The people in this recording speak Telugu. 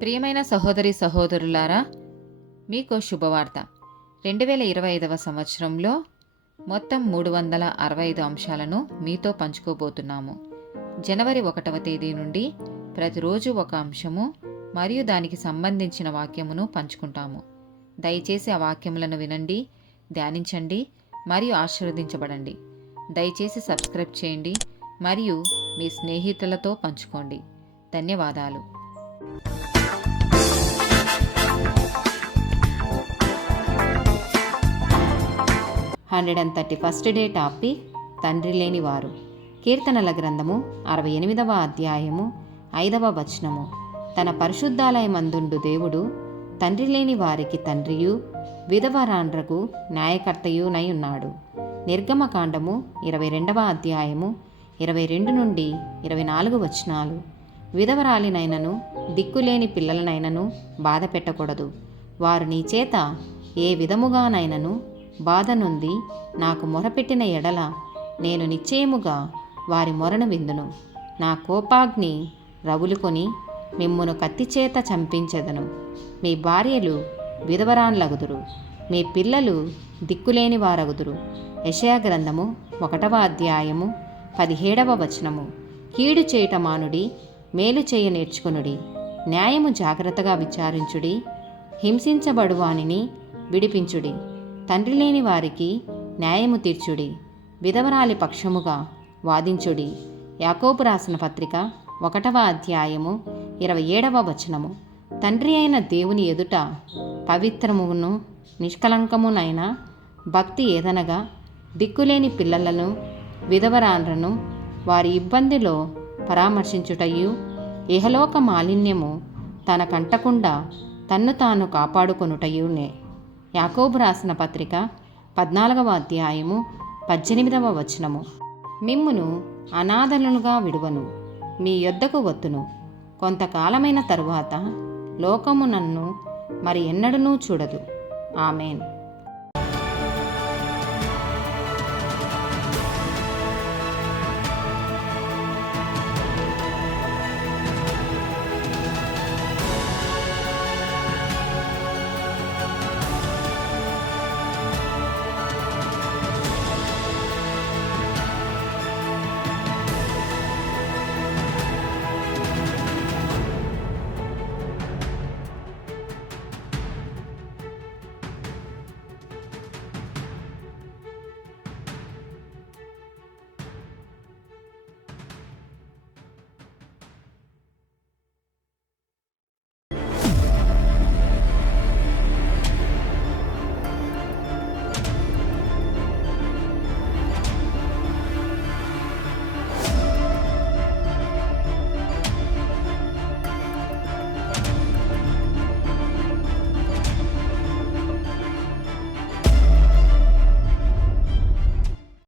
ప్రియమైన సహోదరి సహోదరులారా, మీకో శుభవార్త. 2025 సంవత్సరంలో మొత్తం 365 అంశాలను మీతో పంచుకోబోతున్నాము. జనవరి 1వ తేదీ నుండి ప్రతిరోజు ఒక అంశము మరియు దానికి సంబంధించిన వాక్యమును పంచుకుంటాము. దయచేసి ఆ వాక్యములను వినండి, ధ్యానించండి మరియు ఆశీర్వదించబడండి. దయచేసి సబ్స్క్రైబ్ చేయండి మరియు మీ స్నేహితులతో పంచుకోండి. ధన్యవాదాలు. 131st డే టాపిక్ తండ్రి లేని వారు. కీర్తనల గ్రంథము 68వ అధ్యాయము 5వ వచనము. తన పరిశుద్ధాలయమందుండు దేవుడు తండ్రి లేని వారికి తండ్రియు విధవరాండ్రకు న్యాయకర్తయునై ఉన్నాడు. నిర్గమకాండము 22వ అధ్యాయము 22 నుండి 24 వచనాలు. విధవరాలినైనను దిక్కులేని పిల్లలనైనను బాధ పెట్టకూడదు. వారు నీ చేత ఏ విధముగానైనను బాధ నొంది నాకు మొరపెట్టిన ఎడల నేను నిశ్చయముగా వారి మొరను విందును. నా కోపాగ్ని రగులుకొని మిమ్మును కత్తిచేత చంపించెదను. మీ భార్యలు విధవరాన్లగుదురు, మీ పిల్లలు దిక్కులేని వారగుదురు. యెషయా గ్రంథము 1వ అధ్యాయము 17వ వచనము. కీడు చేయుట మానుడి, మేలు చేయ నేర్చుకొనుడి. న్యాయము జాగ్రత్తగా విచారించుడి, హింసించబడువానిని విడిపించుడి. తండ్రి లేని వారికి న్యాయము తీర్చుడి, విధవరాలి పక్షముగా వాదించుడి. యాకోబు రాసిన పత్రిక 1వ అధ్యాయము 27వ వచనము. తండ్రి అయిన దేవుని ఎదుట పవిత్రమును నిష్కలంకమునైన భక్తి ఏదనగా దిక్కులేని పిల్లలను విధవరాండ్రను వారి ఇబ్బందిలో పరామర్శించుటయు, ఇహలోక మాలిన్యము తనకంటకుండా తన్ను తాను కాపాడుకొనుటయునే. యాకోబు రాసిన పత్రిక 14వ అధ్యాయము 18వ వచనము. మిమ్మును అనాథలుగా విడువను, మీ యొద్దకు వత్తును. కొంతకాలమైన తరువాత లోకము నన్ను మరి ఎన్నడూ చూడదు. ఆమేన్.